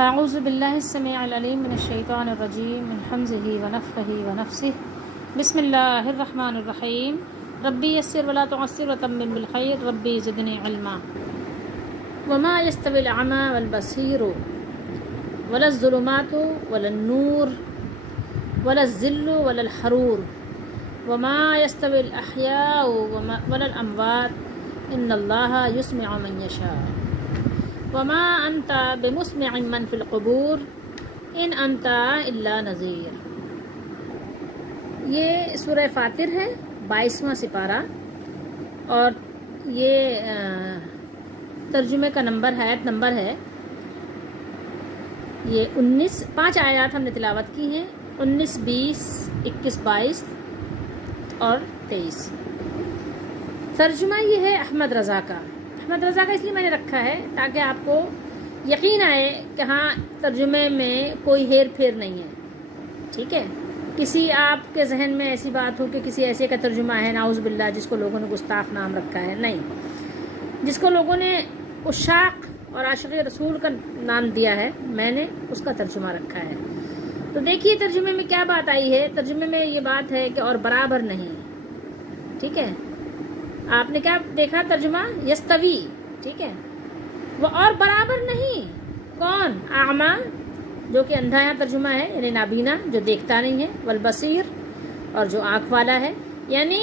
اعوذ باللہ السمیع العلیم من الشیطان الرجیم من حمزہ ونفخہ ونفثہ بسم اللہ الرحمن الرحیم ربی یسر ولا تعسر وتمم بالخیر ربی زدنی علما وما یستوی الاعمی والبصیر ولا الظلمات ولا النور ولا الظل ولا الحرور وما یستوی الاحیاء ولا الاموات ان اللہ یسمع من یشاء وما انت بمسمع من فی القبور ان انت الا نذیر۔ یہ سورہ فاطر ہے، 22واں سپارہ، اور یہ ترجمے کا نمبر ہے، آیت نمبر ہے یہ 5 آیات ہم نے تلاوت کی ہیں، 19، 20، 21، 22 اور 23۔ ترجمہ یہ ہے احمد رضا کا۔ احمد رضا کا اس لیے میں نے رکھا ہے تاکہ آپ کو یقین آئے کہ ہاں ترجمے میں کوئی ہیر پھیر نہیں ہے، ٹھیک ہے۔ کسی آپ کے ذہن میں ایسی بات ہو کہ کسی ایسے کا ترجمہ ہے نعوذ باللہ جس کو لوگوں نے گستاخ نام رکھا ہے، نہیں، جس کو لوگوں نے عشاق اور عاشق رسول کا نام دیا ہے، میں نے اس کا ترجمہ رکھا ہے۔ تو دیکھیے ترجمے میں کیا بات آئی ہے۔ ترجمے میں یہ بات ہے کہ اور برابر نہیں، ٹھیک ہے۔ آپ نے کیا دیکھا ترجمہ؟ یستوی، ٹھیک ہے، وہ اور برابر نہیں۔ کون؟ اعمی، جو کہ اندھا یہاں ترجمہ ہے، یعنی نابینا جو دیکھتا نہیں ہے، والبصیر، اور جو آنکھ والا ہے، یعنی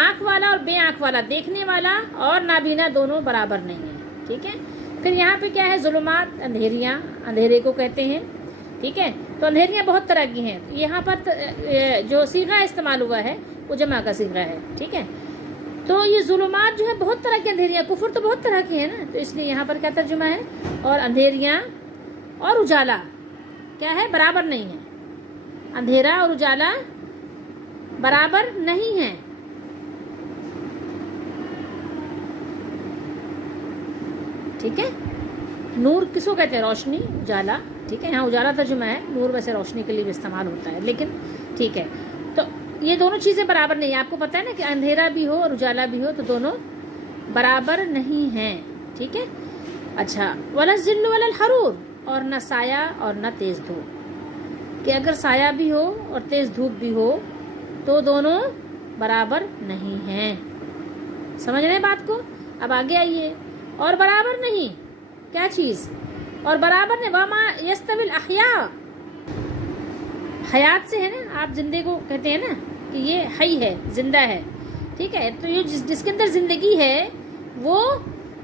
آنکھ والا اور بے آنکھ والا، دیکھنے والا اور نابینا دونوں برابر نہیں ہیں، ٹھیک ہے۔ پھر یہاں پہ کیا ہے؟ ظلمات، اندھیریاں، اندھیرے کو کہتے ہیں، ٹھیک ہے۔ تو اندھیریاں بہت طرح کی ہیں، یہاں پر جو صیغہ استعمال ہوا ہے وہ جمع کا صیغہ ہے، ٹھیک ہے۔ تو یہ ظلمات جو ہے بہت طرح کی اندھیریاں، کفر تو بہت طرح کی ہے نا، تو اس لیے یہاں پر کیا ترجمہ ہے؟ اور اندھیریاں اور اجالا کیا ہے؟ برابر نہیں ہے۔ اندھیرا اور اجالا برابر نہیں ہے، ٹھیک ہے۔ نور کس کو کہتے ہیں؟ روشنی، اجالا، ٹھیک ہے۔ یہاں اجالا ترجمہ ہے، نور ویسے روشنی کے لیے بھی استعمال ہوتا ہے، لیکن ٹھیک ہے۔ تو یہ دونوں چیزیں برابر نہیں ہیں۔ آپ کو پتہ ہے نا کہ اندھیرا بھی ہو اور اجالا بھی ہو تو دونوں برابر نہیں ہیں، ٹھیک ہے۔ اچھا، ولا الظل ولا الحرور، اور نہ سایہ اور نہ تیز دھوپ، کہ اگر سایہ بھی ہو اور تیز دھوپ بھی ہو تو دونوں برابر نہیں ہیں۔ سمجھ رہے ہیں بات کو؟ اب آگے آئیے، اور برابر نہیں کیا چیز؟ اور برابر نہیں، وما یستوی الاحیاء، حیات سے ہے نا، آپ زندے کو کہتے ہیں نا کہ یہ حی ہے، زندہ ہے، ٹھیک ہے۔ تو یہ جس کے اندر زندگی ہے وہ،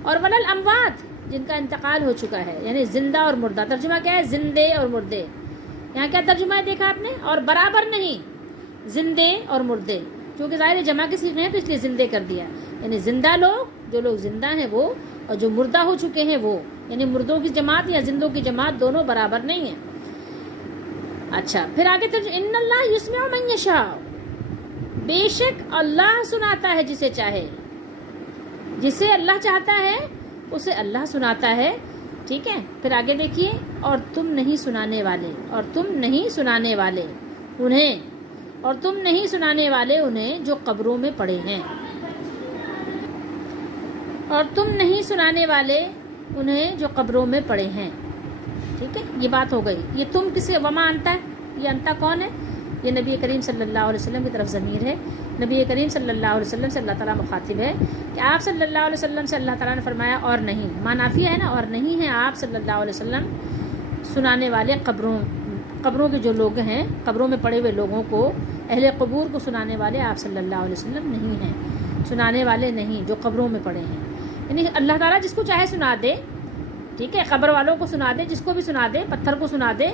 اور ولا الاموات، جن کا انتقال ہو چکا ہے، یعنی زندہ اور مردہ۔ ترجمہ کیا ہے؟ زندے اور مردے۔ یہاں کیا ترجمہ ہے دیکھا آپ نے؟ اور برابر نہیں، زندے اور مردے، کیونکہ ظاہر جمع کے صیغے ہیں تو اس لیے زندے کر دیا، یعنی زندہ لوگ، جو لوگ زندہ ہیں وہ، اور جو مردہ ہو چکے ہیں وہ، یعنی مردوں کی جماعت یا زندوں کی جماعت دونوں برابر نہیں ہیں۔ اچھا، پھر آگے ان اللہ یسمع من یشاء، بے شک اللہ سناتا ہے جسے چاہے، جسے اللہ چاہتا ہے اسے اللہ سناتا ہے، ٹھیک ہے۔ پھر آگے دیکھیے، اور تم نہیں سنانے والے، اور تم نہیں سنانے والے انہیں، اور تم نہیں سنانے والے انہیں جو قبروں میں پڑے ہیں، اور تم نہیں سنانے والے انہیں جو قبروں میں پڑے ہیں، ٹھیک ہے۔ یہ بات ہو گئی۔ یہ تم کسے؟ وما انتا ہے، یہ انتا کون ہے؟ یہ نبی کریم صلی اللہ علیہ وسلم کی طرف ضمیر ہے۔ نبی کریم صلی اللہ علیہ وسلم سے اللہ تعالیٰ مخاطب ہے کہ آپ صلی اللہ علیہ وسلم سے اللہ تعالیٰ نے فرمایا اور نہیں، ما نافیہ ہے نا، اور نہیں ہے آپ صلی اللہ علیہ وسلم سنانے والے قبروں کے جو لوگ ہیں، قبروں میں پڑے ہوئے لوگوں کو، اہل قبور کو سنانے والے آپ صلی اللہ علیہ وسلم نہیں ہیں، سنانے والے نہیں جو قبروں میں پڑے ہیں۔ یعنی اللہ تعالیٰ جس کو چاہے سنا دے، ٹھیک ہے، قبر والوں کو سنا دے، جس کو بھی سنا دے، پتھر کو سنا دے،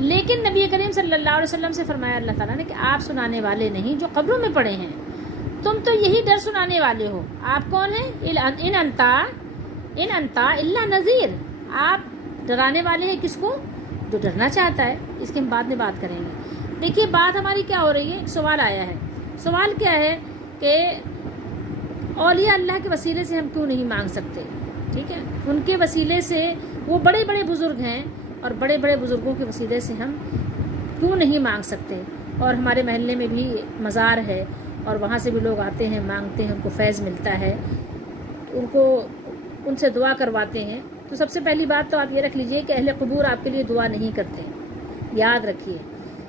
لیکن نبی کریم صلی اللہ علیہ وسلم سے فرمایا اللہ تعالیٰ نے کہ آپ سنانے والے نہیں جو قبروں میں پڑے ہیں، تم تو یہی ڈر سنانے والے ہو۔ آپ کون ہیں؟ ان انتا الا نذیر، آپ ڈرانے والے ہیں کس کو؟ جو ڈرنا چاہتا ہے۔ اس کے ہم بعد میں بات کریں گے۔ دیکھیے بات ہماری کیا ہو رہی ہے، سوال آیا ہے۔ سوال کیا ہے کہ اولیاء اللہ کے وسیلے سے ہم کیوں نہیں مانگ سکتے، ٹھیک ہے۔ ان کے وسیلے سے، وہ بڑے بڑے بزرگ ہیں اور بڑے بڑے بزرگوں کے وسیلے سے ہم کیوں نہیں مانگ سکتے؟ اور ہمارے محلے میں بھی مزار ہے اور وہاں سے بھی لوگ آتے ہیں، مانگتے ہیں، ان کو فیض ملتا ہے، ان سے دعا کرواتے ہیں، تو سب سے پہلی بات تو آپ یہ رکھ لیجئے کہ اہل قبور آپ کے لیے دعا نہیں کرتے، یاد رکھیے۔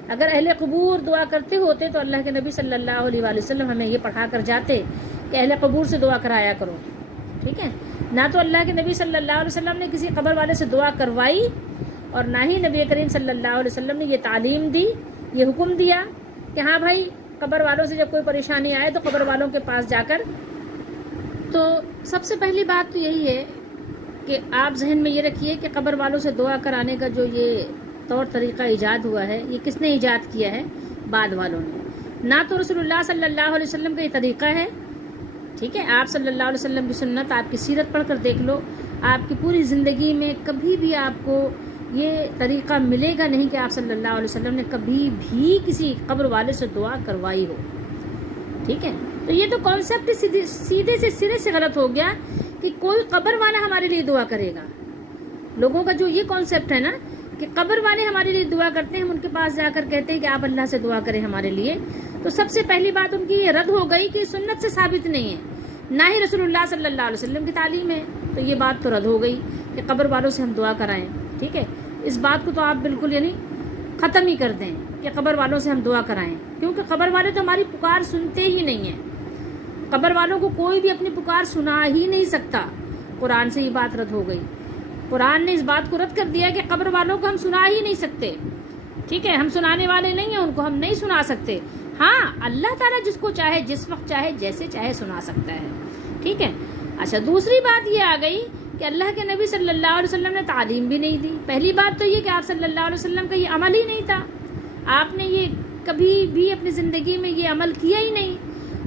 اگر اہل قبور دعا کرتے ہوتے تو اللہ کے نبی صلی اللہ علیہ وآلہ وسلم ہمیں یہ پڑھا کر جاتے کہ اہل قبور سے دعا کرایا کرو، ٹھیک ہے۔ نہ تو اللہ کے نبی صلی اللہ علیہ وسلم نے کسی قبر والے سے دعا کروائی، اور نہ ہی نبی کریم صلی اللہ علیہ وسلم نے یہ تعلیم دی، یہ حکم دیا کہ ہاں بھائی قبر والوں سے جب کوئی پریشانی آئے تو قبر والوں کے پاس جا کر۔ تو سب سے پہلی بات تو یہی ہے کہ آپ ذہن میں یہ رکھیے کہ قبر والوں سے دعا کرانے کا جو یہ طور طریقہ ایجاد ہوا ہے، یہ کس نے ایجاد کیا ہے؟ بعد والوں نے۔ نہ تو رسول اللہ صلی اللہ علیہ وسلم کا یہ طریقہ ہے، ٹھیک ہے۔ آپ صلی اللہ علیہ وسلم کی سنت، آپ کی سیرت پڑھ کر دیکھ لو، آپ کی پوری زندگی میں کبھی بھی آپ کو یہ طریقہ ملے گا نہیں کہ آپ صلی اللہ علیہ وسلم نے کبھی بھی کسی قبر والے سے دعا کروائی ہو، ٹھیک ہے۔ تو یہ تو کانسیپٹ سیدھے سے سرے سے غلط ہو گیا کہ کوئی قبر والا ہمارے لیے دعا کرے گا۔ لوگوں کا جو یہ کانسیپٹ ہے نا کہ قبر والے ہمارے لیے دعا کرتے ہیں، ہم ان کے پاس جا کر کہتے ہیں کہ آپ اللہ سے دعا کریں ہمارے لیے، تو سب سے پہلی بات ان کی یہ رد ہو گئی کہ سنت سے ثابت نہیں ہے، نہ ہی رسول اللہ صلی اللہ علیہ وسلم کی تعلیم ہے۔ تو یہ بات تو رد ہو گئی کہ قبر والوں سے ہم دعا کرائیں، ٹھیک ہے۔ اس بات کو تو آپ بالکل یعنی ختم ہی کر دیں کہ قبر والوں سے ہم دعا کرائیں، کیونکہ قبر والے تو ہماری پکار سنتے ہی نہیں ہیں۔ قبر والوں کو کوئی بھی اپنی پکار سنا ہی نہیں سکتا۔ قرآن سے یہ بات رد ہو گئی، قرآن نے اس بات کو رد کر دیا کہ قبر والوں کو ہم سنا ہی نہیں سکتے، ٹھیک ہے۔ ہم سنانے والے نہیں ہیں، ان کو ہم نہیں سنا سکتے۔ ہاں اللہ تعالیٰ جس کو چاہے، جس وقت چاہے، جیسے چاہے سنا سکتا ہے، ٹھیک ہے۔ اچھا دوسری بات یہ آ گئی کہ اللہ کے نبی صلی اللہ علیہ وسلم نے تعلیم بھی نہیں دی۔ پہلی بات تو یہ کہ آپ صلی اللہ علیہ وسلم کا یہ عمل ہی نہیں تھا، آپ نے یہ کبھی بھی اپنی زندگی میں یہ عمل کیا ہی نہیں۔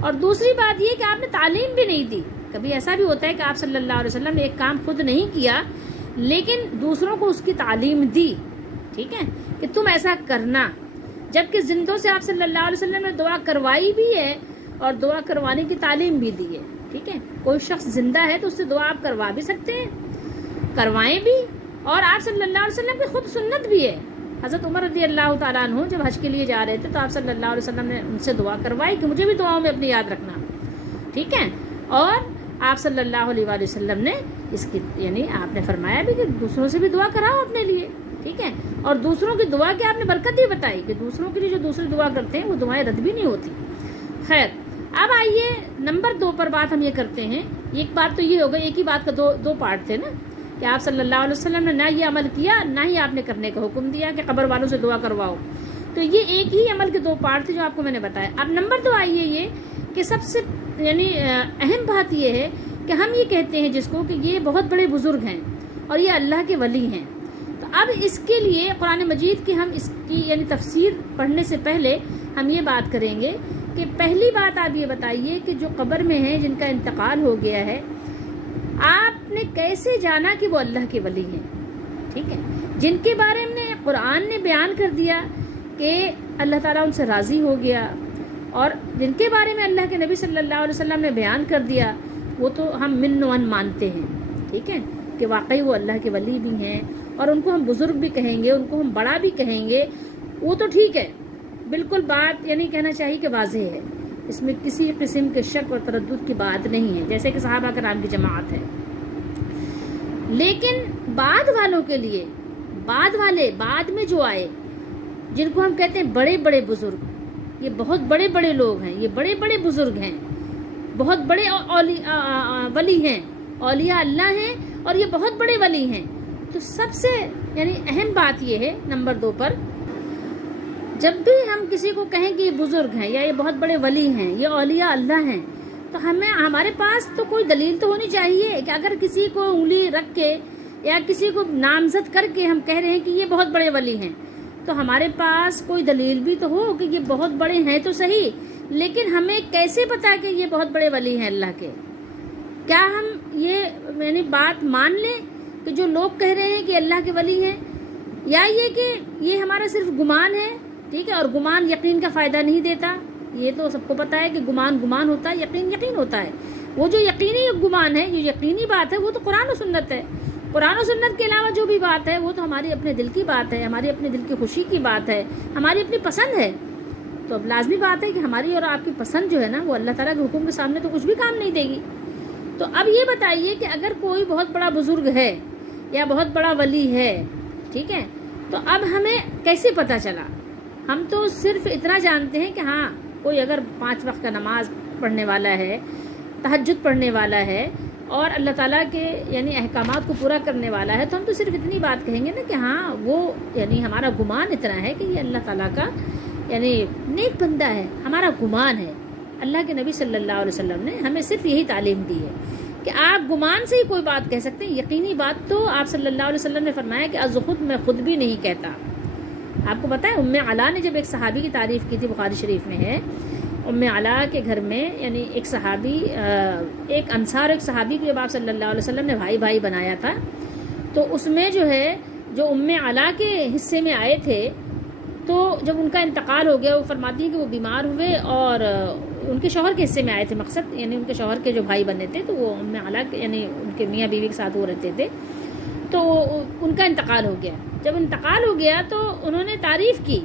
اور دوسری بات یہ کہ آپ نے تعلیم بھی نہیں دی۔ کبھی ایسا بھی ہوتا ہے کہ آپ صلی اللہ علیہ وسلم نے ایک کام خود نہیں کیا لیکن دوسروں کو اس کی تعلیم دی، ٹھیک ہے، کہ تم ایسا کرنا، جبکہ زندوں سے آپ صلی اللہ علیہ وسلم نے دعا کروائی بھی ہے اور دعا کروانے کی تعلیم بھی دی ہے، ٹھیک ہے۔ کوئی شخص زندہ ہے تو اس سے دعا آپ کروا بھی سکتے ہیں، کروائیں بھی، اور آپ صلی اللہ علیہ وسلم کی خود سنت بھی ہے۔ حضرت عمر رضی اللہ تعالیٰ عنہ جب حج کے لیے جا رہے تھے تو آپ صلی اللہ علیہ وسلم نے ان سے دعا کروائی کہ مجھے بھی دعاؤں میں اپنی یاد رکھنا، ٹھیک ہے۔ اور آپ صلی اللہ علیہ وآلہ وسلم نے اس کی یعنی آپ نے فرمایا بھی کہ دوسروں سے بھی دعا کراؤ اپنے لیے، ٹھیک ہے۔ اور دوسروں کی دعا کی آپ نے برکت بھی بتائی کہ دوسروں کے لیے جو دوسری دعا کرتے ہیں وہ دعائیں رد بھی نہیں ہوتی۔ خیر، اب آئیے نمبر 2 پر بات ہم یہ کرتے ہیں۔ ایک بات تو یہ ہوگا، ایک ہی بات کا دو پارٹ تھے نا کہ آپ صلی اللہ علیہ وسلم نے نہ یہ عمل کیا، نہ ہی آپ نے کرنے کا حکم دیا کہ قبر والوں سے دعا کرواؤ۔ تو یہ ایک ہی عمل کے 2 پارٹ تھے جو آپ کو میں نے بتایا۔ اب نمبر 2 آئیے یہ کہ سب سے یعنی اہم بات یہ ہے کہ ہم یہ کہتے ہیں جس کو کہ یہ بہت بڑے بزرگ ہیں اور یہ اللہ کے ولی ہیں۔ تو اب اس کے لیے قرآن مجید کی ہم اس کی یعنی تفسیر پڑھنے سے پہلے ہم یہ بات کریں گے کہ پہلی بات آپ یہ بتائیے کہ جو قبر میں ہیں، جن کا انتقال ہو گیا ہے، آپ نے کیسے جانا کہ وہ اللہ کے ولی ہیں، ٹھیک ہے، جن کے بارے میں قرآن نے بیان کر دیا کہ اللہ تعالیٰ ان سے راضی ہو گیا، اور جن کے بارے میں اللہ کے نبی صلی اللہ علیہ وسلم نے بیان کر دیا وہ تو ہم من و ان مانتے ہیں، ٹھیک ہے، کہ واقعی وہ اللہ کے ولی بھی ہیں، اور ان کو ہم بزرگ بھی کہیں گے، ان کو ہم بڑا بھی کہیں گے، وہ تو ٹھیک ہے، بالکل بات یعنی کہنا چاہیے کہ واضح ہے، اس میں کسی قسم کے شک اور تردد کی بات نہیں ہے، جیسے کہ صحابہ کرام کی جماعت ہے۔ لیکن بعد والوں کے لیے، بعد والے بعد میں جو آئے، جن کو ہم کہتے ہیں بڑے بڑے بزرگ، یہ بہت بڑے بڑے لوگ ہیں، یہ بڑے بڑے بزرگ ہیں، بہت بڑے ولی ہیں، اولیاء اللہ ہیں، اور یہ بہت بڑے ولی ہیں۔ تو سب سے یعنی اہم بات یہ ہے نمبر 2 پر، جب بھی ہم کسی کو کہیں کہ یہ بزرگ ہیں یا یہ بہت بڑے ولی ہیں، یہ اولیاء اللہ ہیں، تو ہمارے پاس تو کوئی دلیل تو ہونی چاہیے کہ اگر کسی کو انگلی رکھ کے یا کسی کو نامزد کر کے ہم کہہ رہے ہیں کہ یہ بہت بڑے ولی ہیں، تو ہمارے پاس کوئی دلیل بھی تو ہو کہ یہ بہت بڑے ہیں تو صحیح، لیکن ہمیں کیسے پتا کہ یہ بہت بڑے ولی ہیں اللہ کے؟ کیا ہم یہ یعنی بات مان لیں کہ جو لوگ کہہ رہے ہیں کہ اللہ کے ولی ہیں، یا یہ کہ یہ ہمارا صرف گمان ہے، ٹھیک ہے، اور گمان یقین کا فائدہ نہیں دیتا؟ یہ تو سب کو پتا ہے کہ گمان گمان ہوتا ہے، یقین یقین ہوتا ہے۔ وہ جو یقینی گمان ہے، جو یقینی بات ہے، وہ تو قرآن و سنت ہے۔ قرآن و سنت کے علاوہ جو بھی بات ہے وہ تو ہماری اپنے دل کی بات ہے، ہماری اپنے دل کی خوشی کی بات ہے، ہماری اپنی پسند ہے۔ تو اب لازمی بات ہے کہ ہماری اور آپ کی پسند جو ہے نا وہ اللہ تعالیٰ کے حکم کے سامنے تو کچھ بھی کام نہیں دے گی۔ تو اب یہ بتائیے کہ اگر کوئی بہت بڑا بزرگ ہے یا بہت بڑا ولی ہے، ٹھیک ہے، تو اب ہمیں کیسے پتہ چلا؟ ہم تو صرف اتنا جانتے ہیں کہ ہاں کوئی اگر 5 وقت کا نماز پڑھنے والا ہے، تہجد پڑھنے والا ہے اور اللہ تعالیٰ کے یعنی احکامات کو پورا کرنے والا ہے، تو ہم تو صرف اتنی بات کہیں گے نا کہ ہاں وہ یعنی ہمارا گمان اتنا ہے کہ یہ اللہ تعالیٰ کا یعنی نیک بندہ ہے، ہمارا گمان ہے۔ اللہ کے نبی صلی اللہ علیہ وسلم نے ہمیں صرف یہی تعلیم دی ہے کہ آپ گمان سے ہی کوئی بات کہہ سکتے ہیں، یقینی بات تو آپ صلی اللہ علیہ وسلم نے فرمایا کہ از خود میں خود بھی نہیں کہتا۔ آپ کو پتہ ہے ام علا نے جب ایک صحابی کی تعریف کی تھی، بخاری شریف میں ہے، ام علا کے گھر میں یعنی ایک صحابی ایک انصار ایک صحابی کو جب آپ صلی اللہ علیہ وسلم نے بھائی بھائی بنایا تھا، تو اس میں جو ہے جو ام علا کے حصے میں آئے تھے، تو جب ان کا انتقال ہو گیا، وہ فرماتی ہیں کہ وہ بیمار ہوئے اور ان کے شوہر کے حصے میں آئے تھے، مقصد یعنی ان کے شوہر کے جو بھائی بنے تھے، تو وہ ام علا کے یعنی ان کے میاں بیوی کے ساتھ وہ رہتے تھے، تو ان کا انتقال ہو گیا۔ جب انتقال ہو گیا تو انہوں نے تعریف کی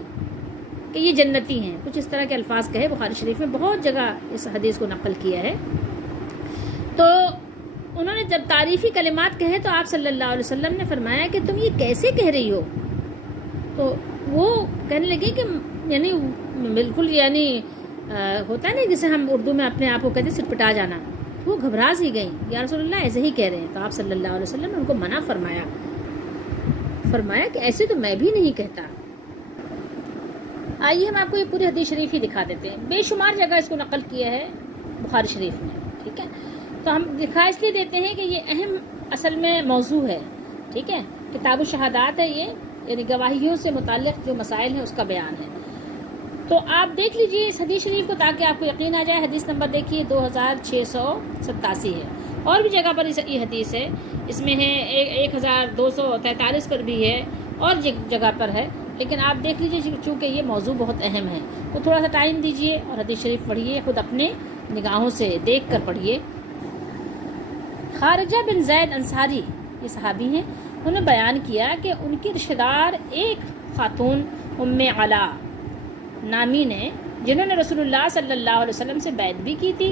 کہ یہ جنتی ہیں، کچھ اس طرح کے الفاظ کہے، بخاری شریف میں بہت جگہ اس حدیث کو نقل کیا ہے۔ تو انہوں نے جب تعریفی کلمات کہے تو آپ صلی اللہ علیہ وسلم نے فرمایا کہ تم یہ کیسے کہہ رہی ہو؟ تو وہ کہنے لگے کہ یعنی بالکل یعنی ہوتا ہے نا جسے ہم اردو میں اپنے آپ کو کہتے ہیں سٹپٹا جانا، وہ گھبرا سی گئیں، یا رسول اللہ ایسے ہی کہہ رہے ہیں۔ تو آپ صلی اللہ علیہ وسلم نے ان کو منع فرمایا کہ ایسے تو میں بھی نہیں کہتا۔ آئیے ہم آپ کو یہ پوری حدیث شریف ہی دکھا دیتے ہیں، بے شمار جگہ اس کو نقل کیا ہے بخاری شریف میں، ٹھیک ہے، تو ہم دکھا اس لیے دیتے ہیں کہ یہ اہم اصل میں موضوع ہے، ٹھیک ہے، کتاب الشہادات ہے یہ، یعنی گواہیوں سے متعلق جو مسائل ہیں اس کا بیان ہے۔ تو آپ دیکھ لیجئے اس حدیث شریف کو تاکہ آپ کو یقین آ جائے۔ حدیث نمبر دیکھیے 2687 ہے، اور بھی جگہ پر یہ حدیث ہے، اس میں ہے 1243 پر بھی ہے اور جگہ پر ہے، لیکن آپ دیکھ لیجئے چونکہ یہ موضوع بہت اہم ہے تو تھوڑا سا ٹائم دیجئے اور حدیث شریف پڑھیے، خود اپنے نگاہوں سے دیکھ کر پڑھیے۔ خارجہ بن زید انصاری یہ صحابی ہیں، انہوں نے بیان کیا کہ ان کی رشتہ دار ایک خاتون ام علا نامی نے، جنہوں نے رسول اللہ صلی اللہ علیہ وسلم سے بیعت بھی کی تھی،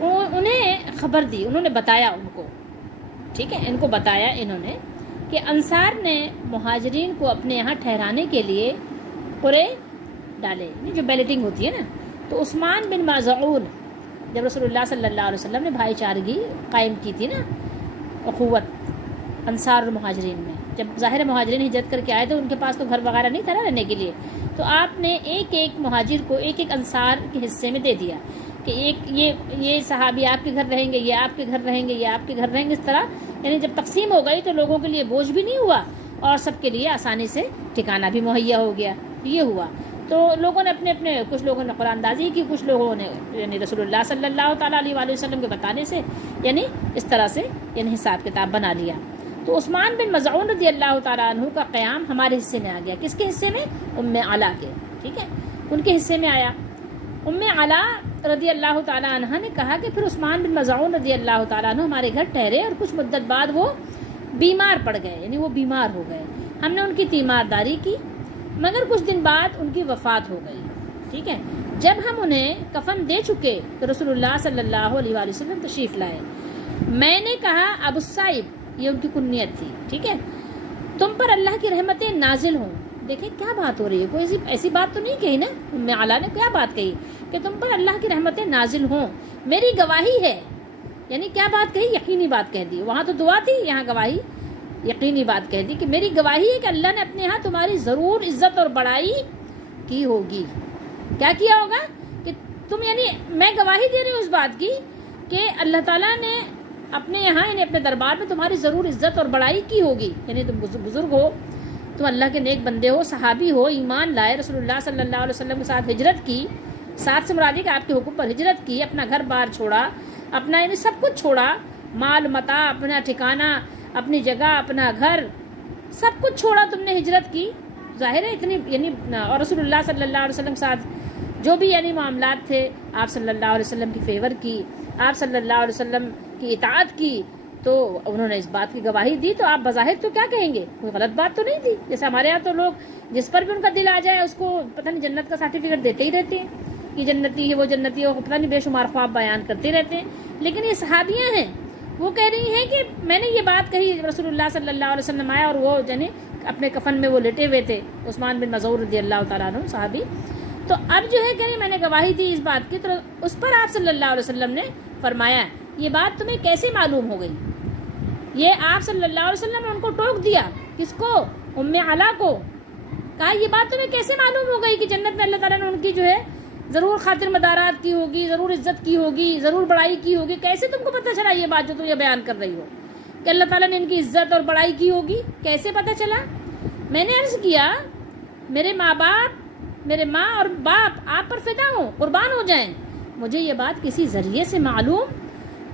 انہیں خبر دی، انہوں نے بتایا ان کو، ٹھیک ہے، ان کو بتایا انہوں نے کہ انصار نے مہاجرین کو اپنے یہاں ٹھہرانے کے لیے قرعے ڈالے، جو بیلٹنگ ہوتی ہے نا، تو عثمان بن مظعون جب رسول اللہ صلی اللہ علیہ وسلم نے بھائی چارگی قائم کی تھی نا، اخوت انصار اور مہاجرین میں، جب ظاہر مہاجرین ہجرت کر کے آئے تو ان کے پاس تو گھر وغیرہ نہیں تھا نا رہنے کے لیے، تو آپ نے ایک ایک مہاجر کو ایک ایک انصار کے حصے میں دے دیا کہ ایک یہ صحابی آپ کے گھر رہیں گے، یہ آپ کے گھر رہیں گے، یہ آپ کے گھر رہیں گے، اس طرح یعنی جب تقسیم ہو گئی تو لوگوں کے لیے بوجھ بھی نہیں ہوا اور سب کے لیے آسانی سے ٹھکانہ بھی مہیا ہو گیا۔ یہ ہوا تو لوگوں نے اپنے کچھ لوگوں نے قرآن اندازی کی، کچھ لوگوں نے یعنی رسول اللہ صلی اللہ تعالیٰ علیہ وآلہ وسلم کے بتانے سے یعنی اس طرح سے یعنی حساب کتاب بنا لیا۔ تو عثمان بن مظعون رضی اللہ تعالیٰ عنہ کا قیام ہمارے حصے میں آ گیا، کس کے حصے میں؟ ام علا کے، ٹھیک ہے، ان کے حصے میں آیا۔ ام علا رضی اللہ تعالیٰ عنہ نے کہا کہ پھر عثمان بن مظعون رضی اللہ تعالیٰ عنہ ہمارے گھر ٹھہرے اور کچھ مدت بعد وہ بیمار پڑ گئے، یعنی وہ بیمار ہو گئے، ہم نے ان کی تیمارداری کی، مگر کچھ دن بعد ان کی وفات ہو گئی، ٹھیک ہے۔ جب ہم انہیں کفن دے چکے تو رسول اللہ صلی اللہ علیہ وآلہ وسلم تشریف لائے، میں نے کہا ابو الصائب، یہ ان کی کنیت تھی، ٹھیک ہے، تم پر اللہ کی رحمتیں نازل ہوں۔ دیکھیں کیا بات ہو رہی ہے، کوئی ایسی بات تو نہیں کہی نا، ام علا نے کیا بات کہی کہ تم پر اللہ کی رحمتیں نازل ہوں، میری گواہی ہے، یعنی کیا بات کہی؟ یقینی بات کہہ دی، وہاں تو دعا تھی، یہاں گواہی، یقینی بات کہہ دی کہ میری گواہی ہے کہ اللہ نے اپنے ہاں تمہاری ضرور عزت اور بڑائی کی ہوگی۔ کیا کیا ہوگا کہ تم یعنی میں گواہی دے رہی ہوں اس بات کی کہ اللہ تعالیٰ نے اپنے یہاں یعنی اپنے دربار میں تمہاری ضرور عزت اور بڑائی کی ہوگی، یعنی تم بزرگ ہو، تم اللہ کے نیک بندے ہو، صحابی ہو، ایمان لائے، رسول اللہ صلی اللہ علیہ وسلم کے ساتھ ہجرت کی، ساتھ سے مراد ہے کہ آپ کے حکم پر ہجرت کی، اپنا گھر بار چھوڑا، اپنا یعنی سب کچھ چھوڑا، مال متاع، اپنا ٹھکانہ، اپنی جگہ، اپنا گھر، سب کچھ چھوڑا، تم نے ہجرت کی، ظاہر ہے اتنی یعنی، اور رسول اللہ صلی اللہ علیہ وسلم کے ساتھ جو بھی یعنی معاملات تھے آپ صلی اللہ علیہ وسلم کی فیور کی، آپ صلی اللہ علیہ وسلم کی اطاعت کی، تو انہوں نے اس بات کی گواہی دی، تو آپ بظاہر تو کیا کہیں گے، کوئی غلط بات تو نہیں تھی۔ جیسے ہمارے یہاں تو لوگ جس پر بھی ان کا دل آ جائے اس کو پتہ نہیں جنت کا سرٹیفکیٹ دیتے ہی رہتے ہیں، یہ جنتی ہے وہ جنتی ہے، پتہ نہیں بے شمار خواب بیان کرتے رہتے ہیں، لیکن یہ صحابیاں ہیں، وہ کہہ رہی ہیں کہ میں نے یہ بات کہی، رسول اللہ صلی اللہ علیہ وسلم آیا اور وہ یعنی اپنے کفن میں وہ لیٹے ہوئے تھے، عثمان بن مظعون رضی اللہ تعالیٰ عنہ صحابی. تو اب جو ہے کہ میں نے گواہی دی اس بات کی، تو اس پر آپ صلی اللہ علیہ وسلم نے فرمایا یہ بات تمہیں کیسے معلوم ہو گئی؟ یہ آپ صلی اللہ علیہ وسلم نے ان کو ٹوک دیا. کس کو؟ ام علا کو. کہا یہ بات تمہیں کیسے معلوم ہو گئی کہ جنت میں اللہ تعالیٰ نے ان کی جو ہے ضرور خاطر مدارات کی ہوگی، ضرور عزت کی ہوگی، ضرور بڑائی کی ہوگی. کیسے تم کو پتہ چلا یہ بات جو تم یہ بیان کر رہی ہو کہ اللہ تعالیٰ نے ان کی عزت اور بڑائی کی ہوگی؟ کیسے پتہ چلا؟ میں نے عرض کیا میرے ماں اور باپ آپ پر فدا ہوں، قربان ہو جائیں، مجھے یہ بات کسی ذریعے سے معلوم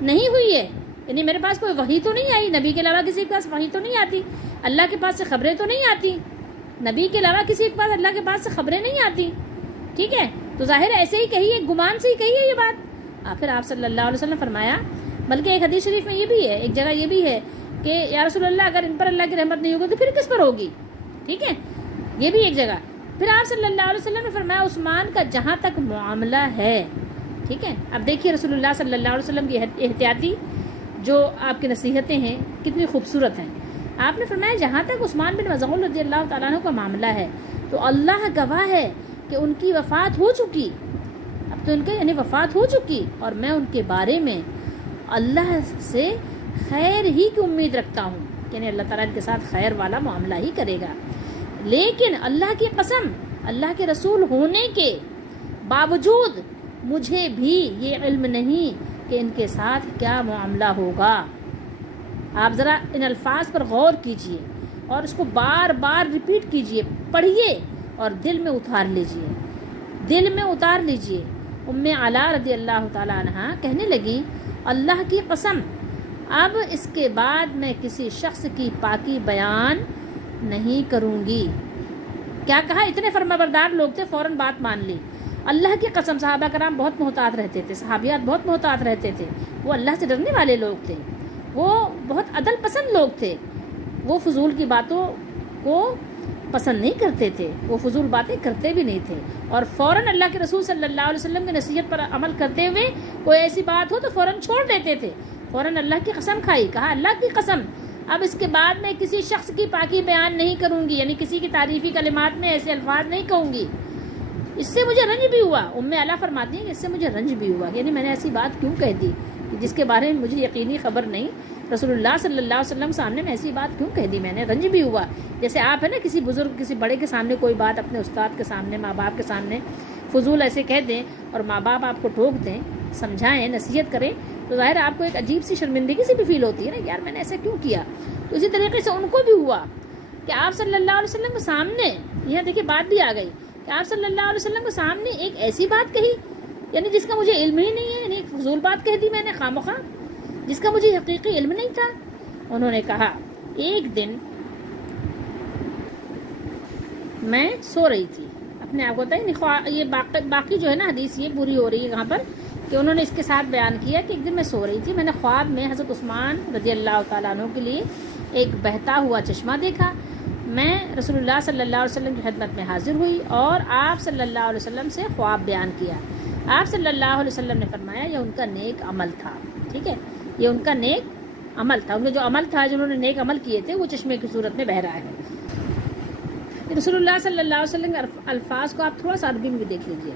نہیں ہوئی ہے. یعنی میرے پاس کوئی وحی تو نہیں آئی، نبی کے علاوہ کسی کے پاس وحی تو نہیں آتی، اللہ کے پاس سے خبریں تو نہیں آتی، نبی کے علاوہ کسی کے پاس اللہ کے پاس سے خبریں نہیں آتی. ٹھیک ہے، تو ظاہر ایسے ہی کہی ہے، گمان سے ہی کہی ہے یہ بات. پھر آپ صلی اللہ علیہ وسلم فرمایا، بلکہ ایک حدیث شریف میں یہ بھی ہے، ایک جگہ یہ بھی ہے کہ یا رسول اللہ اگر ان پر اللہ کی رحمت نہیں ہوگی تو پھر کس پر ہوگی؟ ٹھیک ہے، یہ بھی ایک جگہ. پھر آپ صلی اللہ علیہ وسلم نے فرمایا عثمان کا جہاں تک معاملہ ہے. ٹھیک ہے، اب دیکھیے رسول اللہ صلی اللہ علیہ وسلم کی احتیاطی جو آپ کی نصیحتیں ہیں کتنی خوبصورت ہیں. آپ نے فرمایا جہاں تک عثمان بن مظعون رضی اللہ تعالیٰ عنہ کا معاملہ ہے تو اللہ گواہ ہے کہ ان کی وفات ہو چکی، اب تو ان کے یعنی وفات ہو چکی، اور میں ان کے بارے میں اللہ سے خیر ہی کی امید رکھتا ہوں، یعنی اللہ تعالیٰ ان کے ساتھ خیر والا معاملہ ہی کرے گا. لیکن اللہ کی قسم، اللہ کے رسول ہونے کے باوجود مجھے بھی یہ علم نہیں کہ ان کے ساتھ کیا معاملہ ہوگا. آپ ذرا ان الفاظ پر غور کیجئے اور اس کو بار بار ریپیٹ کیجئے، پڑھیے اور دل میں اتار لیجئے. ام علا رضی اللہ تعالیٰ عنہ کہنے لگی اللہ کی قسم اب اس کے بعد میں کسی شخص کی پاکی بیان نہیں کروں گی. کیا کہا؟ اتنے فرما بردار لوگ تھے، فوراً بات مان لی. اللہ کی قسم، صحابہ کرام بہت محتاط رہتے تھے، صحابیات بہت محتاط رہتے تھے، وہ اللہ سے ڈرنے والے لوگ تھے، وہ بہت عدل پسند لوگ تھے، وہ فضول کی باتوں کو پسند نہیں کرتے تھے، وہ فضول باتیں کرتے بھی نہیں تھے، اور فوراً اللہ کے رسول صلی اللہ علیہ وسلم کی نصیحت پر عمل کرتے ہوئے کوئی ایسی بات ہو تو فوراً چھوڑ دیتے تھے. فوراً اللہ کی قسم کھائی، کہا اللہ کی قسم اب اس کے بعد میں کسی شخص کی پاکی بیان نہیں کروں گی، یعنی کسی کی تعریفی کلمات میں ایسے الفاظ نہیں کہوں گی. اس سے مجھے رنج بھی ہوا. ام علا فرماتی ہیں کہ اس سے مجھے رنج بھی ہوا، یعنی میں نے ایسی بات کیوں کہہ دی جس کے بارے میں مجھے یقینی خبر نہیں، رسول اللہ صلی اللہ علیہ وسلم سامنے میں ایسی بات کیوں کہہ دی، میں نے رنج بھی ہوا. جیسے آپ ہے نا کسی بزرگ کسی بڑے کے سامنے کوئی بات اپنے استاد کے سامنے، ماں باپ کے سامنے فضول ایسے کہہ دیں اور ماں باپ آپ کو ٹوک دیں، سمجھائیں، نصیحت کریں، تو ظاہر آپ کو ایک عجیب سی شرمندگی سی بھی فیل ہوتی ہے نا، یار میں نے ایسا کیوں کیا. تو اسی طریقے سے ان کو بھی ہوا کہ آپ صلی اللہ علیہ وسلم کے سامنے، یہاں دیکھیے بات بھی آ گئی کہ آپ صلی اللہ علیہ وسلم کے سامنے ایک ایسی بات کہی یعنی جس کا مجھے علم ہی نہیں ہے، یعنی ایک فضول بات کہہ دی میں نے خواہ جس کا مجھے حقیقی علم نہیں تھا. انہوں نے کہا ایک دن میں سو رہی تھی، اپنے آپ کو بتائیں یہ باقی جو ہے نا حدیث یہ پوری ہو رہی ہے یہاں پر کہ انہوں نے اس کے ساتھ بیان کیا کہ ایک دن میں سو رہی تھی، میں نے خواب میں حضرت عثمان رضی اللہ تعالیٰ عنہ کے لیے ایک بہتا ہوا چشمہ دیکھا. میں رسول اللہ صلی اللہ علیہ وسلم کی خدمت میں حاضر ہوئی اور آپ صلی اللہ علیہ وسلم سے خواب بیان کیا. آپ صلی اللہ علیہ وسلم نے فرمایا یہ ان کا نیک عمل تھا. ٹھیک ہے، یہ ان کا نیک عمل تھا، ان کا جو عمل تھا جنہوں نے نیک عمل کیے تھے وہ چشمے کی صورت میں بہہ رہا ہے. رسول اللہ صلی اللہ علیہ وسلم کے الفاظ کو آپ تھوڑا سا عربی میں بھی دیکھ لیجیے.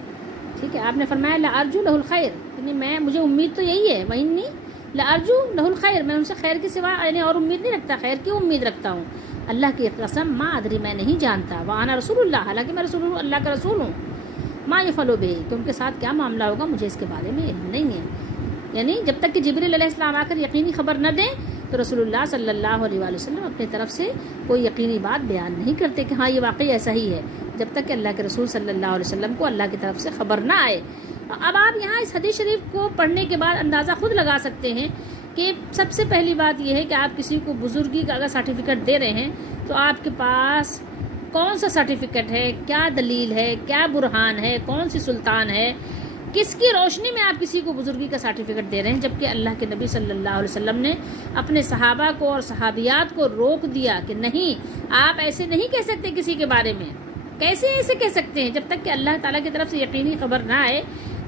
ٹھیک ہے، آپ نے فرمایا لارجو لہ الخیر، یعنی مجھے امید تو یہی ہے، وَإِنِّي لارجو لہ الخیر، میں ان سے خیر کے سوا یعنی اور امید نہیں رکھتا، خیر کی امید رکھتا ہوں. اللہ کی قسم ما ادری، میں نہیں جانتا، وَأَنَا رسول اللہ، حالانکہ میں رسول اللہ کا رسول ہوں، ما یفعل بہ، کہ ان کے ساتھ کیا معاملہ ہوگا مجھے اس کے بارے میں علم نہیں ہے. یعنی جب تک کہ جبریل علیہ السلام آ کر یقینی خبر نہ دیں تو رسول اللہ صلی اللہ علیہ وآلہ وسلم اپنی طرف سے کوئی یقینی بات بیان نہیں کرتے کہ ہاں یہ واقعی ایسا ہی ہے، جب تک کہ اللہ کے رسول صلی اللہ علیہ وسلم کو اللہ کی طرف سے خبر نہ آئے. اب آپ یہاں اس حدیث شریف کو پڑھنے کے بعد اندازہ خود لگا سکتے ہیں کہ سب سے پہلی بات یہ ہے کہ آپ کسی کو بزرگی کا اگر سرٹیفکیٹ دے رہے ہیں تو آپ کے پاس کون سا سرٹیفکیٹ ہے، کیا دلیل ہے، کیا برہان ہے، کون سی سلطان ہے، کس کی روشنی میں آپ کسی کو بزرگی کا سرٹیفکیٹ دے رہے ہیں، جبکہ اللہ کے نبی صلی اللہ علیہ وسلم نے اپنے صحابہ کو اور صحابیات کو روک دیا کہ نہیں، آپ ایسے نہیں کہہ سکتے کسی کے بارے میں. کیسے ایسے کہہ سکتے ہیں؟ جب تک کہ اللہ تعالیٰ کی طرف سے یقینی خبر نہ آئے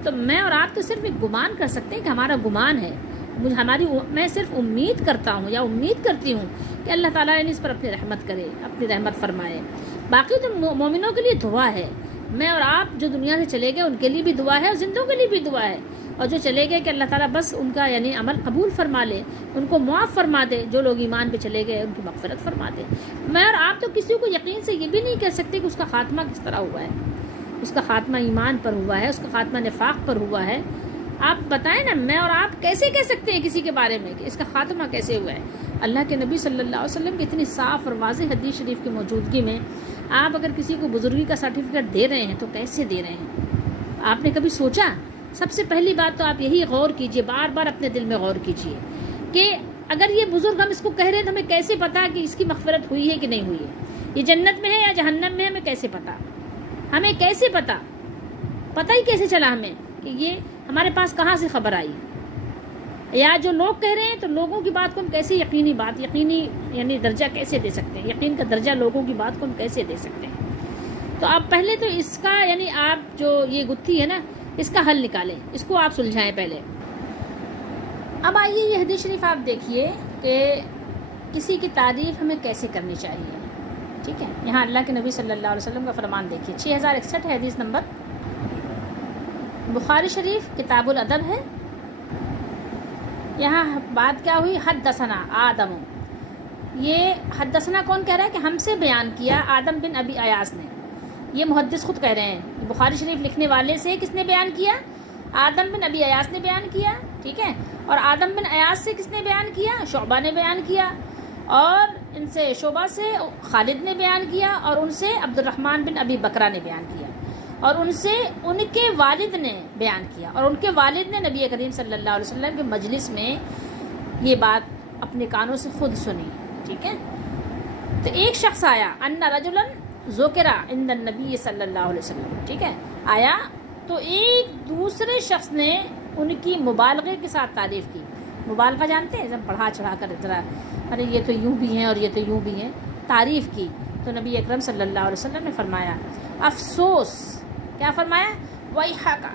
تو میں اور آپ تو صرف ایک گمان کر سکتے ہیں کہ ہمارا گمان ہے. میں صرف امید کرتا ہوں یا امید کرتی ہوں کہ اللہ تعالیٰ نے اس پر اپنی رحمت کرے، اپنی رحمت فرمائے۔ باقی تو مومنوں کے لیے دعا ہے، میں اور آپ جو دنیا سے چلے گئے ان کے لیے بھی دعا ہے اور زندوں کے لیے بھی دعا ہے، اور جو چلے گئے کہ اللہ تعالیٰ بس ان کا یعنی عمل قبول فرما لے، ان کو معاف فرما دے، جو لوگ ایمان پہ چلے گئے ان کی مغفرت فرما دے۔ میں اور آپ تو کسی کو یقین سے یہ بھی نہیں کہہ سکتے کہ اس کا خاتمہ کس طرح ہوا ہے، اس کا خاتمہ ایمان پر ہوا ہے، اس کا خاتمہ نفاق پر ہوا ہے۔ آپ بتائیں نا، میں اور آپ کیسے کہہ سکتے ہیں کسی کے بارے میں کہ اس کا خاتمہ کیسے ہوا ہے؟ اللہ کے نبی صلی اللہ علیہ وسلم کی اتنی صاف اور واضح حدیث شریف کی موجودگی میں آپ اگر کسی کو بزرگی کا سرٹیفکیٹ دے رہے ہیں تو کیسے دے رہے ہیں؟ آپ نے کبھی سوچا؟ سب سے پہلی بات تو آپ یہی غور کیجئے، بار بار اپنے دل میں غور کیجئے کہ اگر یہ بزرگ ہم اس کو کہہ رہے ہیں تو ہمیں کیسے پتا کہ اس کی مغفرت ہوئی ہے کہ نہیں ہوئی ہے؟ یہ جنت میں ہے یا جہنم میں ہے، ہمیں کیسے پتا؟ ہمیں کیسے پتا ہی کیسے چلا ہمیں کہ یہ ہمارے پاس کہاں سے خبر آئی؟ یا جو لوگ کہہ رہے ہیں تو لوگوں کی بات کو ہم کیسے یقینی یعنی درجہ کیسے دے سکتے ہیں؟ یقین کا درجہ لوگوں کی بات کو ہم کیسے دے سکتے ہیں؟ تو آپ پہلے تو اس کا یعنی آپ جو یہ گتھی ہے نا، اس کا حل نکالیں، اس کو آپ سلجھائیں پہلے۔ اب آئیے یہ حدیث شریف آپ دیکھیے کہ کسی کی تعریف ہمیں کیسے کرنی چاہیے، ٹھیک ہے؟ یہاں اللہ کے نبی صلی اللہ علیہ وسلم کا فرمان دیکھیے، 6061 ہے حدیث نمبر، بخاری شریف کتاب الادب ہے۔ یہاں بات کیا ہوئی؟ حدثنا آدم، یہ حدثنا کون کہہ رہا ہے کہ ہم سے بیان کیا آدم بن ابی ایاس نے، یہ محدث خود کہہ رہے ہیں۔ بخاری شریف لکھنے والے سے کس نے بیان کیا؟ آدم بن ابی ایاس نے بیان کیا، ٹھیک ہے؟ اور آدم بن ایاس سے کس نے بیان کیا؟ شعبہ نے بیان کیا، اور ان سے شعبہ سے خالد نے بیان کیا، اور ان سے عبد الرحمن بن ابی بکرہ نے بیان کیا، اور ان سے ان کے والد نے بیان کیا، اور ان کے والد نے نبی کریم صلی اللہ علیہ وسلم کے مجلس میں یہ بات اپنے کانوں سے خود سنی، ٹھیک ہے؟ تو ایک شخص آیا، ان رجلا ذکر عند النبی صلی اللہ علیہ وسلم، ٹھیک ہے؟ آیا تو ایک دوسرے شخص نے ان کی مبالغے کے ساتھ تعریف کی۔ مبالغہ جانتے ہیں؟ جب بڑھا چڑھا کر ذرا ارے یہ تو یوں بھی ہیں اور یہ تو یوں بھی ہیں، تعریف کی۔ تو نبی اکرم صلی اللہ علیہ وسلم نے فرمایا افسوس، کیا فرمایا؟ ویحک،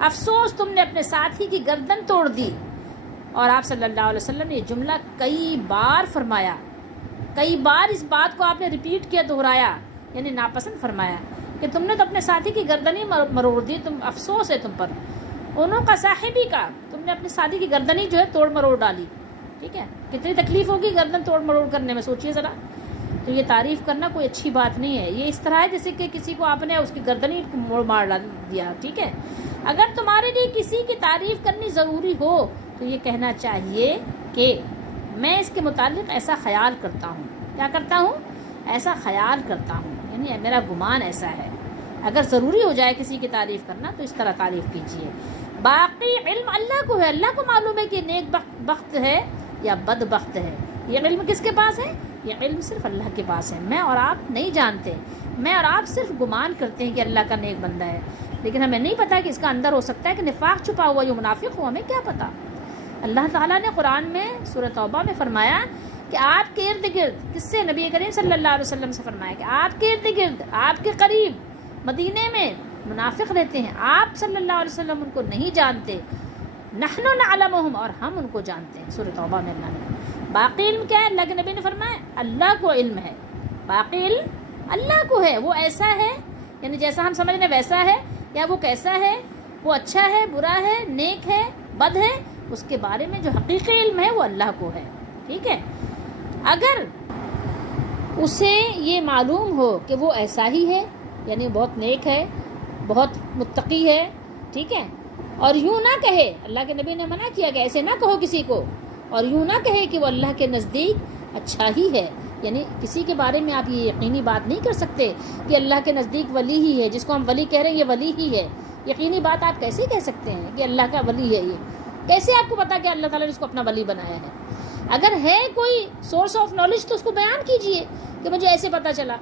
افسوس تم نے اپنے ساتھی کی گردن توڑ دی۔ اور آپ صلی اللہ علیہ وسلم نے یہ جملہ کئی بار فرمایا، کئی بار اس بات کو آپ نے ریپیٹ کیا، دہرایا، یعنی ناپسند فرمایا کہ تم نے تو اپنے ساتھی کی گردن ہی مروڑ دی، تم افسوس ہے تم پر، انہوں کا صاحبی کا، تم نے اپنے ساتھی کی گردن ہی جو ہے توڑ مروڑ ڈالی، ٹھیک ہے؟ کتنی تکلیف ہوگی گردن توڑ مروڑ کرنے میں، سوچئے ذرا۔ تو یہ تعریف کرنا کوئی اچھی بات نہیں ہے، یہ اس طرح ہے جیسے کہ کسی کو آپ نے اس کی گردن ہی موڑ مار دیا، ٹھیک ہے؟ اگر تمہارے لیے کسی کی تعریف کرنی ضروری ہو تو یہ کہنا چاہیے کہ میں اس کے متعلق ایسا خیال کرتا ہوں، کیا کرتا ہوں؟ ایسا خیال کرتا ہوں، یعنی میرا گمان ایسا ہے۔ اگر ضروری ہو جائے کسی کی تعریف کرنا تو اس طرح تعریف کیجیے۔ باقی علم اللہ کو ہے، اللہ کو معلوم ہے کہ نیک بخت ہے یا بد بخت ہے۔ یہ علم کس کے پاس ہے؟ یہ علم صرف اللہ کے پاس ہے، میں اور آپ نہیں جانتے، میں اور آپ صرف گمان کرتے ہیں کہ اللہ کا نیک بندہ ہے، لیکن ہمیں نہیں پتہ کہ اس کا اندر ہو سکتا ہے کہ نفاق چھپا ہوا، جو منافق ہو، ہمیں کیا پتہ؟ اللہ تعالیٰ نے قرآن میں سورۃ توبہ میں فرمایا کہ آپ کے ارد گرد، کس سے؟ نبی کریم صلی اللہ علیہ وسلم سے فرمایا کہ آپ کے ارد گرد، آپ کے قریب مدینے میں منافق رہتے ہیں، آپ صلی اللہ علیہ وسلم ان کو نہیں جانتے، نحن نعلمہم، اور ہم ان کو جانتے ہیں۔ سورۃ توبہ میں اللہ نے باقی علم کیا ہے؟ اللہ کے نبی نے فرمایا اللہ کو علم ہے، باقی علم اللہ کو ہے، وہ ایسا ہے یعنی جیسا ہم سمجھ رہے ویسا ہے، یا وہ کیسا ہے، وہ اچھا ہے، برا ہے، نیک ہے، بد ہے، اس کے بارے میں جو حقیقی علم ہے وہ اللہ کو ہے، ٹھیک ہے؟ اگر اسے یہ معلوم ہو کہ وہ ایسا ہی ہے، یعنی بہت نیک ہے، بہت متقی ہے، ٹھیک ہے، اور یوں نہ کہے، اللہ کے نبی نے منع کیا کہ ایسے نہ کہو کسی کو، اور یوں نہ کہے کہ وہ اللہ کے نزدیک اچھا ہی ہے، یعنی کسی کے بارے میں آپ یہ یقینی بات نہیں کر سکتے کہ اللہ کے نزدیک ولی ہی ہے، جس کو ہم ولی کہہ رہے ہیں یہ ولی ہی ہے، یقینی بات آپ کیسے کہہ سکتے ہیں کہ اللہ کا ولی ہے؟ یہ کیسے آپ کو پتا کہ اللہ تعالیٰ نے اس کو اپنا ولی بنایا ہے؟ اگر ہے کوئی سورس آف نالج تو اس کو بیان کیجئے کہ مجھے ایسے پتا چلا۔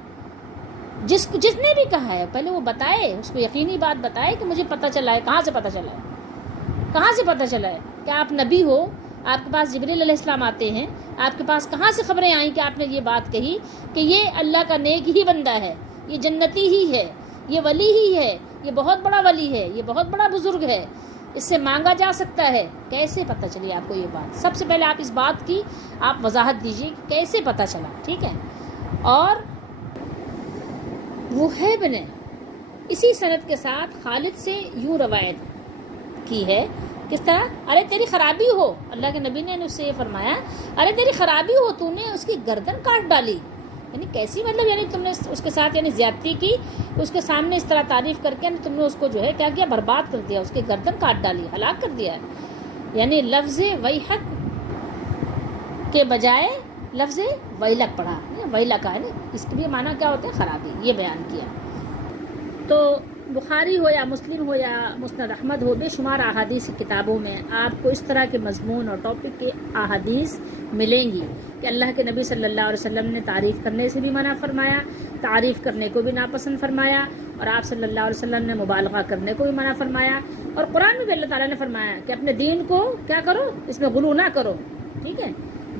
جس نے بھی کہا ہے پہلے وہ بتائے، اس کو یقینی بات بتائے کہ مجھے پتہ چلا ہے۔ کہاں سے پتہ چلا ہے؟ کہاں سے پتہ چلا ہے؟ کہ آپ نبی ہو، آپ کے پاس جبریل علیہ السلام آتے ہیں، آپ کے پاس کہاں سے خبریں آئیں کہ آپ نے یہ بات کہی کہ یہ اللہ کا نیک ہی بندہ ہے، یہ جنتی ہی ہے، یہ ولی ہی ہے، یہ بہت بڑا ولی ہے، یہ بہت بڑا بزرگ ہے؟ اس سے مانگا جا سکتا ہے. کیسے پتہ چلی آپ کو یہ بات؟ سب سے پہلے آپ اس بات کی آپ وضاحت دیجیے کہ کیسے پتہ چلا. ٹھیک ہے. اور وہیب نے اسی سند کے ساتھ خالد سے یوں روایت کی ہے. کس طرح؟ ارے تیری خرابی ہو. اللہ کے نبی نے اس سے یہ فرمایا ارے تیری خرابی ہو، تو نے اس کی گردن کاٹ ڈالی. یعنی کیسی مطلب، یعنی تم نے اس کے ساتھ یعنی زیادتی کی، اس کے سامنے اس طرح تعریف کر کے تم نے اس کو جو ہے کیا کیا، برباد کر دیا، اس کی گردن کاٹ ڈالی، ہلاک کر دیا. یعنی لفظ ویحک کے بجائے لفظ ویلک پڑھا. ویلک کا ہے نا، اس کے بھی معنی کیا ہوتے ہیں؟ خرابی. یہ بیان کیا. تو بخاری ہو یا مسلم ہو یا مسند احمد ہو، بے شمار احادیث کی کتابوں میں آپ کو اس طرح کے مضمون اور ٹاپک کے احادیث ملیں گی کہ اللہ کے نبی صلی اللہ علیہ وسلم نے تعریف کرنے سے بھی منع فرمایا، تعریف کرنے کو بھی ناپسند فرمایا، اور آپ صلی اللہ علیہ وسلم نے مبالغہ کرنے کو بھی منع فرمایا. اور قرآن میں بھی اللہ تعالیٰ نے فرمایا کہ اپنے دین کو کیا کرو، اس میں غلو نہ کرو. ٹھیک ہے،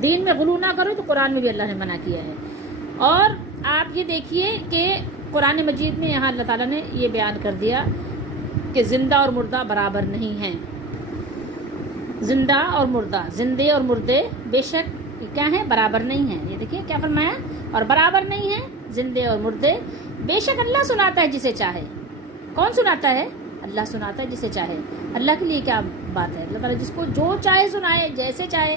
دین میں غلو نہ کرو، تو قرآن میں بھی اللہ نے منع کیا ہے. اور آپ یہ دیکھیے کہ قرآن مجید میں یہاں اللہ تعالیٰ نے یہ بیان کر دیا کہ زندہ اور مردہ برابر نہیں ہیں. زندہ اور مردہ، زندے اور مردے بے شک کیا ہیں؟ برابر نہیں ہیں. یہ دیکھیے کیا فرمایا، اور برابر نہیں ہیں زندے اور مردے. بے شک اللہ سناتا ہے جسے چاہے. کون سناتا ہے؟ اللہ سناتا ہے جسے چاہے. اللہ کے لیے کیا بات ہے؟ اللہ تعالیٰ جس کو جو چاہے سنائے، جیسے چاہے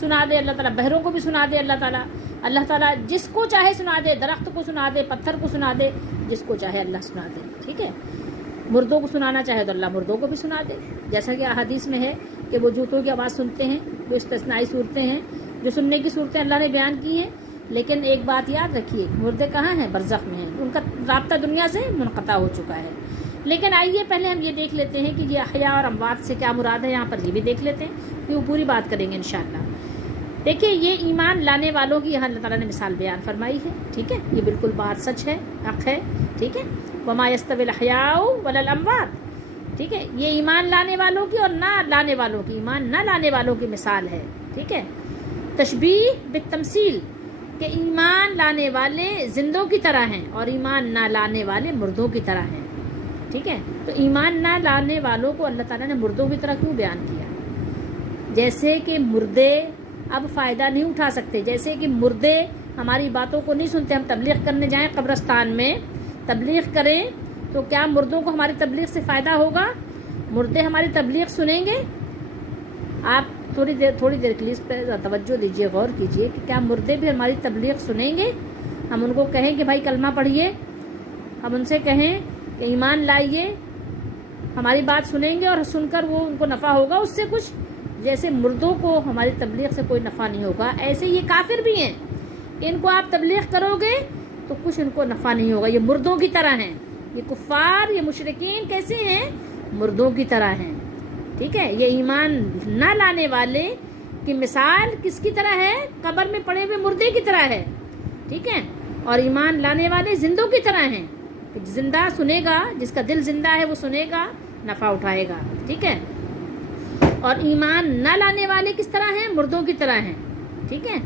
سنا دے. اللہ تعالیٰ بہروں کو بھی سنا دے. اللہ تعالیٰ جس کو چاہے سنا دے، درخت کو سنا دے، پتھر کو سنا دے، جس کو چاہے اللہ سنا دے. ٹھیک ہے. مردوں کو سنانا چاہے تو اللہ مردوں کو بھی سنا دے. جیسا کہ احادیث میں ہے کہ وہ جوتوں کی آواز سنتے ہیں. وہ استثنائی صورتیں ہیں، جو سننے کی صورتیں اللہ نے بیان کی ہیں. لیکن ایک بات یاد رکھیے، مردے کہاں ہیں؟ برزخ میں ہیں. ان کا رابطہ دنیا سے منقطع ہو چکا ہے. لیکن آئیے پہلے ہم یہ دیکھ لیتے ہیں کہ یہ احیاء اور اموات سے کیا مراد ہے. یہاں پر یہ بھی دیکھ لیتے ہیں کہ وہ پوری بات کریں گے انشاءاللہ. دیکھیں، یہ ایمان لانے والوں کی یہاں اللہ تعالیٰ نے مثال بیان فرمائی ہے. ٹھیک ہے، یہ بالکل بات سچ ہے، حق ہے. ٹھیک ہے. وما یستوی الاحیاء ولا الاموات. ٹھیک ہے، یہ ایمان لانے والوں کی اور نہ لانے والوں کی، ایمان نہ لانے والوں کی مثال ہے. ٹھیک ہے. تشبیہ بالتمثیل، کہ ایمان لانے والے زندوں کی طرح ہیں اور ایمان نہ لانے والے مردوں کی طرح ہیں. ٹھیک ہے. تو ایمان نہ لانے والوں کو اللہ تعالیٰ نے مردوں کی طرح کیوں بیان کیا؟ جیسے کہ مردے اب فائدہ نہیں اٹھا سکتے، جیسے کہ مردے ہماری باتوں کو نہیں سنتے. ہم تبلیغ کرنے جائیں قبرستان میں، تبلیغ کریں، تو کیا مردوں کو ہماری تبلیغ سے فائدہ ہوگا؟ مردے ہماری تبلیغ سنیں گے؟ آپ تھوڑی دیر کے لیے اس پہ توجہ دیجیے، غور کیجیے کہ کیا مردے بھی ہماری تبلیغ سنیں گے؟ ہم ان کو کہیں کہ بھائی کلمہ پڑھیے، ہم ان سے کہیں کہ ایمان لائیے، ہماری بات سنیں گے اور سن کر وہ ان کو نفع ہوگا اس سے کچھ؟ جیسے مردوں کو ہماری تبلیغ سے کوئی نفع نہیں ہوگا، ایسے یہ کافر بھی ہیں کہ ان کو آپ تبلیغ کرو گے تو کچھ ان کو نفع نہیں ہوگا. یہ مردوں کی طرح ہیں. یہ کفار، یہ مشرکین کیسے ہیں؟ مردوں کی طرح ہیں. ٹھیک ہے. یہ ایمان نہ لانے والے کی مثال کس کی طرح ہے؟ قبر میں پڑے ہوئے مردے کی طرح ہے. ٹھیک ہے. اور ایمان لانے والے زندوں کی طرح ہیں. زندہ سنے گا، جس کا دل زندہ ہے وہ سنے گا، نفع اٹھائے گا. ٹھیک ہے. اور ایمان نہ لانے والے کس طرح ہیں؟ مردوں کی طرح ہیں. ٹھیک ہے.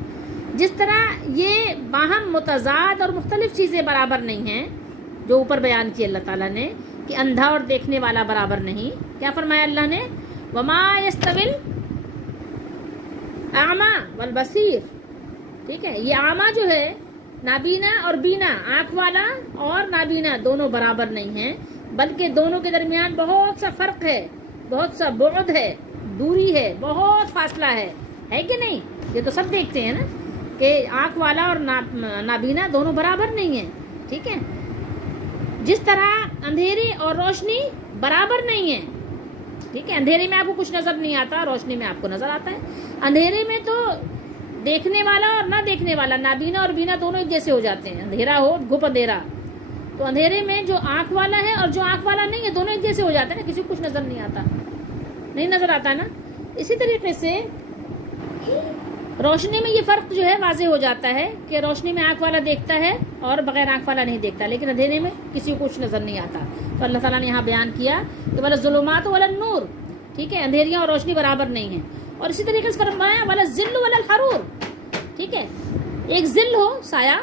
جس طرح یہ باہم متضاد اور مختلف چیزیں برابر نہیں ہیں، جو اوپر بیان کی اللہ تعالیٰ نے کہ اندھا اور دیکھنے والا برابر نہیں. کیا فرمایا اللہ نے؟ وما یستوی الاعمی والبصیر. ٹھیک ہے. یہ اعمیٰ جو ہے، نابینا اور بینا، آنکھ والا اور نابینا دونوں برابر نہیں ہیں، بلکہ دونوں کے درمیان بہت سا فرق ہے، بہت سا بعد ہے، دوری ہے، بہت فاصلہ ہے کہ نہیں؟ یہ تو سب دیکھتے ہیں نا کہ آنکھ والا اور نابینا دونوں برابر نہیں ہیں. ٹھیک ہے. جس طرح اندھیرے اور روشنی برابر نہیں ہیں. ٹھیک ہے. اندھیرے میں آپ کو کچھ نظر نہیں آتا، روشنی میں آپ کو نظر آتا ہے. اندھیرے میں تو دیکھنے والا اور نہ دیکھنے والا، نابینا اور بینا دونوں ایک جیسے ہو جاتے ہیں. اندھیرا ہو، گھپ اندھیرا، تو اندھیرے میں جو آنکھ والا ہے اور جو آنکھ والا نہیں ہے دونوں ایک جیسے ہو جاتے ہیں نا. کسی کو کچھ نظر نہیں آتا، نہیں نظر آتا ہے نا. اسی طریقے سے روشنی میں یہ فرق جو ہے واضح ہو جاتا ہے کہ روشنی میں آنکھ والا دیکھتا ہے اور بغیر آنکھ والا نہیں دیکھتا، لیکن اندھیرے میں کسی کو کچھ نظر نہیں آتا. تو اللہ تعالیٰ نے یہاں بیان کیا کہ ولا الظلمات ولا النور. ٹھیک ہے. اندھیریاں اور روشنی برابر نہیں ہیں. اور اسی طریقے سے فرمایا ولا الظل ولا الحرور. ٹھیک ہے. ایک ظل ہو، سایہ،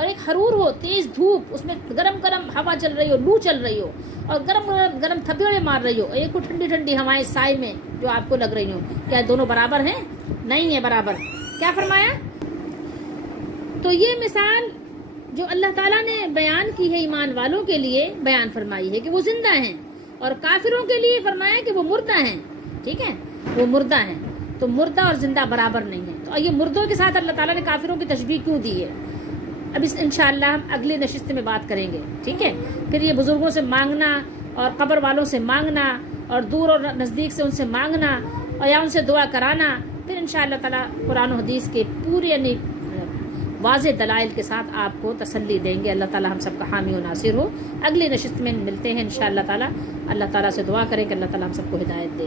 اور ایک حرور ہو، تیز دھوپ، اس میں گرم گرم ہوا چل رہی ہو، لو چل رہی ہو، اور گرم گرم تھپیڑے مار رہی ہو، ایک کو ٹھنڈی ٹھنڈی ہوائیں سائے میں جو آپ کو لگ رہی ہوں، کیا دونوں برابر ہیں؟ نہیں ہے برابر. کیا فرمایا؟ تو یہ مثال جو اللہ تعالیٰ نے بیان کی ہے ایمان والوں کے لیے بیان فرمائی ہے کہ وہ زندہ ہیں، اور کافروں کے لیے فرمایا کہ وہ مردہ ہیں. ٹھیک ہے، وہ مردہ ہیں. تو مردہ اور زندہ برابر نہیں ہے. تو یہ مردوں کے ساتھ اللہ تعالیٰ نے کافروں کی تشبیہ کیوں دی ہے؟ اب اس انشاءاللہ ہم اگلی نشست میں بات کریں گے. ٹھیک ہے، پھر یہ بزرگوں سے مانگنا اور قبر والوں سے مانگنا اور دور اور نزدیک سے ان سے مانگنا اور یا ان سے دعا کرانا، پھر انشاءاللہ تعالیٰ قرآن و حدیث کے پورے یعنی واضح دلائل کے ساتھ آپ کو تسلی دیں گے. اللہ تعالیٰ ہم سب کا حامی و ناصر ہو. اگلی نشست میں ملتے ہیں انشاءاللہ تعالیٰ. اللہ تعالیٰ سے دعا کریں کہ اللہ تعالیٰ ہم سب کو ہدایت دے.